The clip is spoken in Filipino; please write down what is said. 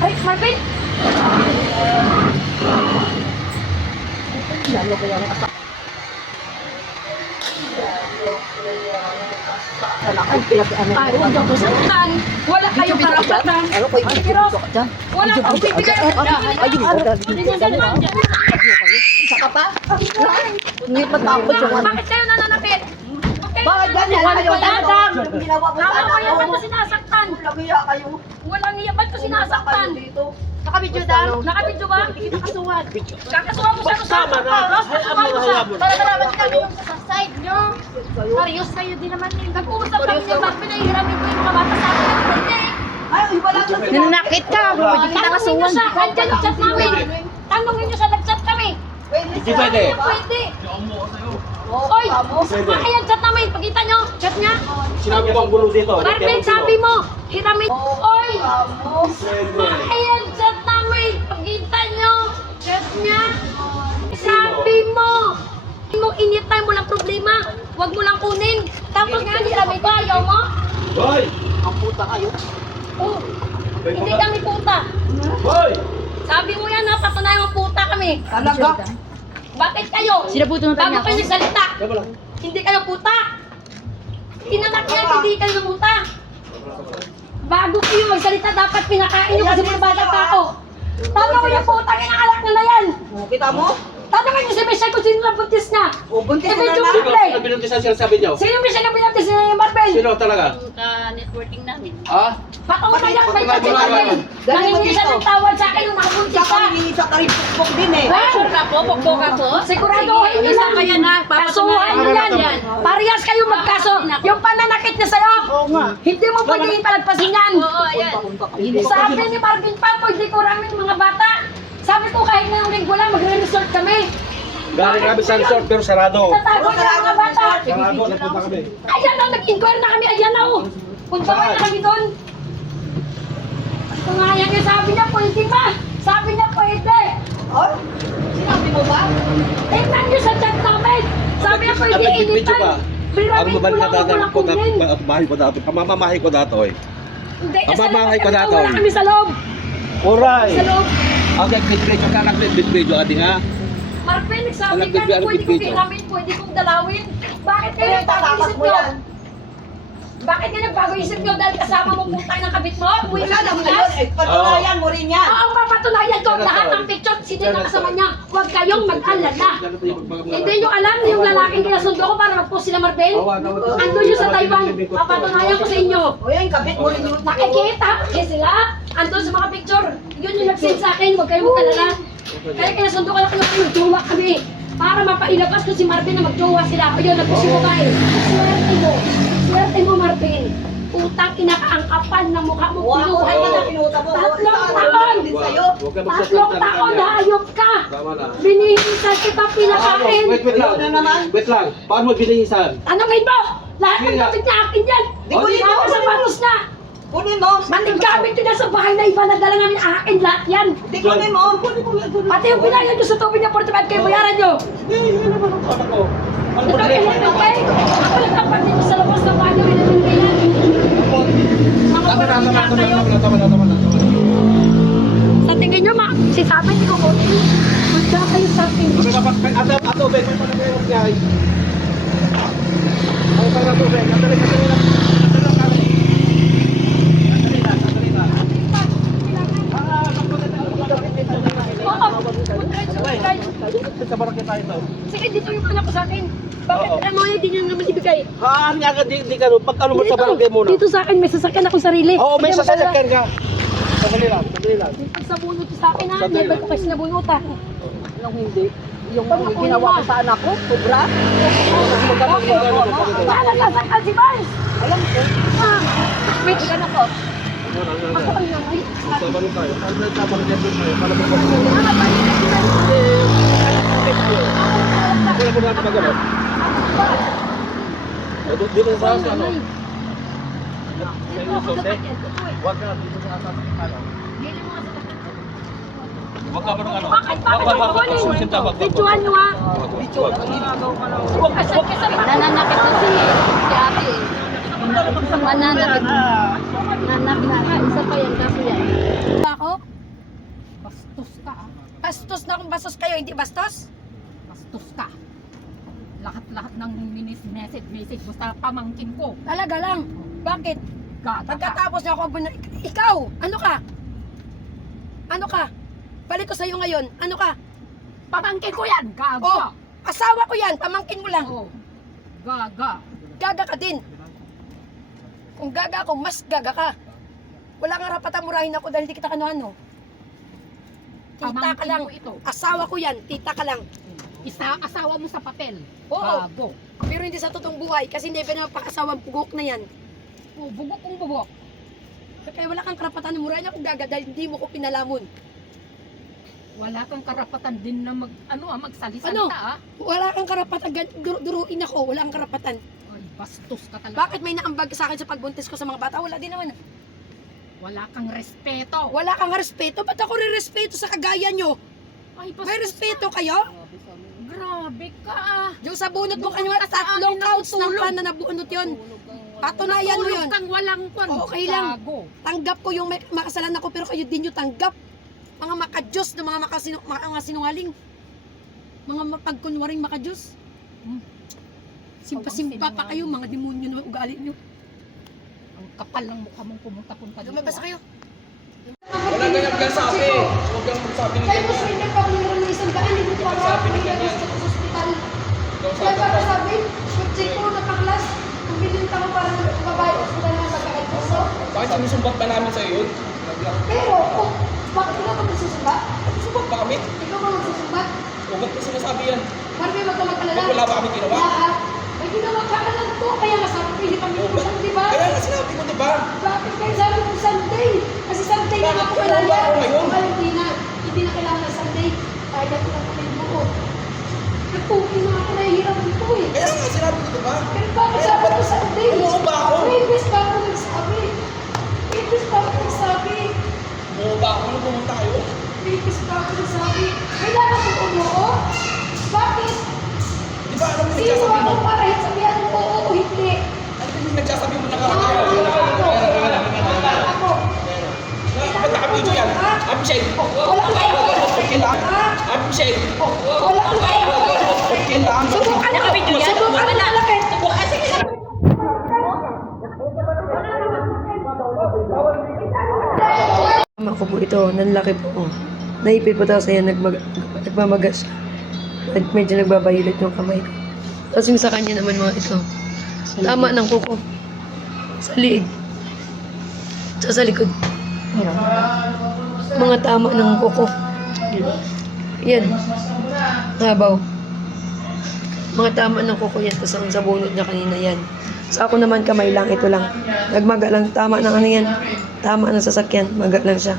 Ay, Marvin! Lalo kaya ng asak. Ay, pinag-ano. Ay, huwag niyo kusaktan. Wala kayong karapatan. Ano ko yung Pero, dyan? wala kang bibigay. Isa ka pa? Hindi matapos yung ano. Bakit kayo nananapit? Bakit ganyan? Ayaw Adam! Ginawa mo Tama sa ko yan, ba't ano? ko sinasaktan? Lagiya kayo. Walang iya, ba't ko sinasaktan? Dito. Nakabidyo daw? Nakabidyo ba? Hindi kita kasuhan. Kakasuhan mo siya sa Tama na. Kakasuhan mo siya. Para nalaman kami yung sa side nyo. Serious kayo din naman eh. Nag-uusap kami niya, ba't pinahihiramin ko yung mga bata sa akin? Hindi. Ay, iba lang sa Nanakit ka, hindi ka Tanungin niyo kasuhan. siya, andyan yung chat namin. Tanungin niyo siya, nag-chat kami. Hindi pwede. Hindi pwede. Oy, ayan chat namin. Pagkita niyo, chat niya. Sinabi ko ang gulong dito. Marvin, sabi mo, hiramin. Oy, ayan chat namin. Pagkita niyo, chat niya. Sabi mo, anytime mo lang problema. Huwag mo lang kunin. Tapos nga, hiramin ko, ayaw mo. Hoy! Ang puta kayo. Oh, hindi kami puta. Hoy! Sabi mo yan ha, patunayan mo puta kami. Talaga? Bakit kayo? Sinabuto na tayo Bago ako. kayo nagsalita, Tama lang. hindi kayo puta. Inanak niya, hindi kayo puta. Bago kayo magsalita, dapat pinakain nyo kasi mga bata pa ako. Tanong mo yung puta, inakalak na yan. Kita mo? Tanong mo si Michelle kung sino na buntis niya. O, buntis Eh, na medyo na. Sino? play. Sino binuntis ang sinasabi niyo? Sino Michelle na binuntis ni Marvel? Sino talaga? Ka-networking namin. Ha? Patungan yan, may Patungan, kasi patungan. Marvel. Nangingi siya ng tawad sa akin nung nakabuntis Saka ka. hindi sa karipukpok din eh. Ha? Sure ka po, pokpok ako. Siguraduhin niyo Isa lang. kaya na, Kasuhan niyo yan. Parehas kayo magkaso. Yung pananakit niya sa'yo, hindi mo pwedeng palagpasin yan. Oo, ayan. Sabi ni Marvin pa, pwede kuramin mga bata. Sabi ko kahit ngayong linggo lang, magre-resort kami. Galing kami sa resort pero sarado. Tatago niya ang mga bata. Sarado, nagpunta kami. Ayan na, nag-inquire na kami. Ayan na, oh. Punta na kami doon. Ito nga yan yung sabi niya, pwede ba? Sabi niya, pwede. Oh? Sinabi mo ba? Tingnan niyo sa chat namin. Sabi niya, pwede Ang nag-video ka. anytime. Ang Piramid ko mabalik lang, na huwag mo lang kunin. bahay ko dati. Pamamahay ko dati. Hindi, kasi Pamamahay ko nakasama dati. wala kami sa loob. Alright. Sa loob. Okay, bit-video ka lang. Bit-video adi nga. Marvin, nagsabi Alam, ka na bigyan, pwede kong bigyan. piramin, pwede kong dalawin. Bakit kayo Eh, nagbago tatakas isip mo nyo? yan. Bakit kayo nagbago isip nyo dahil kasama mo putang ng kabit mo? Uwi Wala sa naman Pilipinas? yun. Eh, patunayan mo rin yan. Oo, papatunayan ko lahat ng picture, sino na kasama niya. Huwag kayong mag-alala. Hindi nyo alam yung lalaking kinasundo ko para mag-post sila Marvin? Ando yun sa Taiwan. Papatunayan ko sa inyo. O yan, kabit mo rin yun. Nakikita eh sila. Ando sa mga picture. Yun yung nag-send sa akin. Huwag kayong mag-alala. Kaya kinasundo ko lang kayo magjowa kami. Para mapailabas ko si Marvin na magjowa sila. O yun, nag-post yung babae. Swerte mo. Swerte mo, Marvin. Utang kinakaangkapan ng mukha mo. Wow, ay Pinuha na mo. pinuta mo. Tatlong Ito, taon. din sa'yo. Tatlong taon na hayop ka. Tama na. Binihisan kita pinakain. Wait lang. Ano na naman? Wait lang. Paano mo binihisan? Tanungin mo. Lahat ng Sige. kapit niya akin yan. Di ko dito. Ako sa patos na. Kunin mo. Manigkamit yun na sa bahay na iba. Nagdala namin akin lahat yan. Di kunin mo. Pati yung pinayad nyo sa tubig na 45 kayo bayaran nyo. Ano ko? Ano Ito mo kayo din? okay? Ako lang kapatid nyo sa labas ng bahay nyo. Rinaming kayo yan. Mga Tama na, walang tama na, hiya kayo. tama na, tama na. Sa tingin nyo, si Sabi, hindi ko kunin. Magda kayo sa akin. Ato, Ben, may panagay ng biyahe. Ay, para to, Ben. Andali lang kami. Andali lang. Sa barangay tayo to. Sige, dito yung anak ko sa akin. Bakit Oo. ano hindi nyo naman ibigay? Haan nga ka, di ka pag ano mo sa barangay muna. Dito sa akin, may sasakyan akong sarili. Oo, may Hindi mo sasakyan ka. Sandali lang, sandali lang. Pag sa bunot sa akin ha, Sandali never lang. ko kasi nabunutan. Anong hindi? Yung Pag nakunin ginawa mo. ko sa anak ko, sobra. Paano sasakyan si Vance? Alam ko. Wait, ka na po. Ako ang nanay. Sa barangay tayo. Sa barangay tayo. Para mo Kaya mo natin magano. Dito sa ano? Wag ka dito sa atas ng ano. Wag ka ano? Bakit? Bakit Wag ako kunin? susunta wag. Videoan nyo ha. Nananakit ko si ate. Nananakit. Nananakit. Isa pa yan, kaso yan. bastos kayo, hindi bastos? Bastos ka. Lahat-lahat ng message mo sa pamangkin ko. Talaga lang. Bakit? Gaga ka. Pagkatapos na ako, ikaw, ano ka? Ano ka? Balik ko sa'yo ngayon, ano ka? Pamangkin ko yan, gaga. Oh, asawa ko yan, pamangkin mo lang. Oh, gaga. Gaga ka din. Kung gaga ako, mas gaga ka. Wala kang rapatang murahin ako dahil hindi kita kanuhan, no? Tita ka Pamangkin lang. ko ito. Asawa ko yan, tita ka lang. Asawa mo sa papel. Oo. Gago. Pero hindi sa totoong buhay kasi hindi pa naman pang-asawang pugok na yan. Oh, bugok kong bugok. Kaya wala kang karapatan na murahin ako gaga dahil hindi mo ko pinalamon. Wala kang karapatan din na magsalita Ano? ah. Wala kang karapatan, duruin ako, wala kang karapatan. Ay, bastos ka talaga. Bakit may naambag sa akin sa pagbuntis ko sa mga bata? Wala din naman. Wala kang respeto. Wala kang respeto, ba't ako rin-respeto sa kagaya nyo? Ay, bastos. May respeto kayo? Grabe ka ah. Yung sa bunot mo kanyo, Bumukod ka sa tatlong amin, counts ng natutulog. pan na nabunot yun. Patunayan mo Tulog yun. kang walang kwan. Okay lang. Gago. Tanggap ko yung may makasalan ako pero kayo din yung tanggap. Mga makadiyos na mga sinungaling. Mga mapagkunwaring makadiyos. Simpa-simpa pa kayo, mga demonyo na ugali nyo. Ang kapal ng mukha mong pumunta-punta dito. Lumabas ah. kayo. Wala ganyan kang sabi. Huwag kang magsabi ng Kayo ganyan. mas hindi pa mayroon ng isang daan, hindi ko Sabi alam. ng ganyan. Gusto ko sa ospital. Ikaw Kaya sabi ba ka. sabi, kutsi ko nakaklas, kung bilinta ko para babae, ospital na magkakit puso. Bakit sinusumbat ba namin sa'yo yun? Pero, oh, bakit ikaw ka magsusumbat? Sumbat ba kami? Ikaw ka magsusumbat? O ba't mo sinasabi yan? Marami, wag ka mag-alala. Ba't wala ba kami ginawa? Lahat. May ginawa ka alam to, kaya nga sabi ko, hindi kami O ba't? di ba? Kaya nga sinabi ko, di ba? Bakit kayo sabi ko Sunday? Kasi Sunday na Bakit ako ka malaya. ba ako ngayon? Ay, hindi na kailangan ng Sunday. Kaya ko lang kami buo. Nagpukin na ako, nahihirap dito eh. Kaya nga sinabi ko, di ba? Pero bakit sabi ko Sunday? Umuo ba ako? May best ba ako nagsabi? May best ba ako nagsabi? Oo ba ako nung pumunta kayo? May best ba ako nagsabi? Kailangan ko umuo? Bakit? Di ba alam mo Sino nagsasabi mo? ako para sabihan mo oo o hindi? Ano yung nagsasabi mo na Ako. Ba't naka-video yan? Absent. Wala kang kayo. Okay lang. Ha? Absent. Wala kang kayo. Okay lang. Subukan na kami yan. Subukan na laki. Subukan. Sige lang. Mama ko po ito, nanlaki po. Naipit po tapos ayan, nagmamagas siya. At medyo nagbabahilit yung kamay ko. Tapos yung sa kanya naman mga ito. Tama ng kuko. Sa liig. Sa likod. Mga tama ng kuko. Yan. Habaw. Mga tama ng kuko yan. Tapos ang sa bunod niya kanina yan. Sa ako naman kamay lang, ito lang. Nagmaga lang, tama ng ano yan. Tama ng sasakyan, maga lang siya.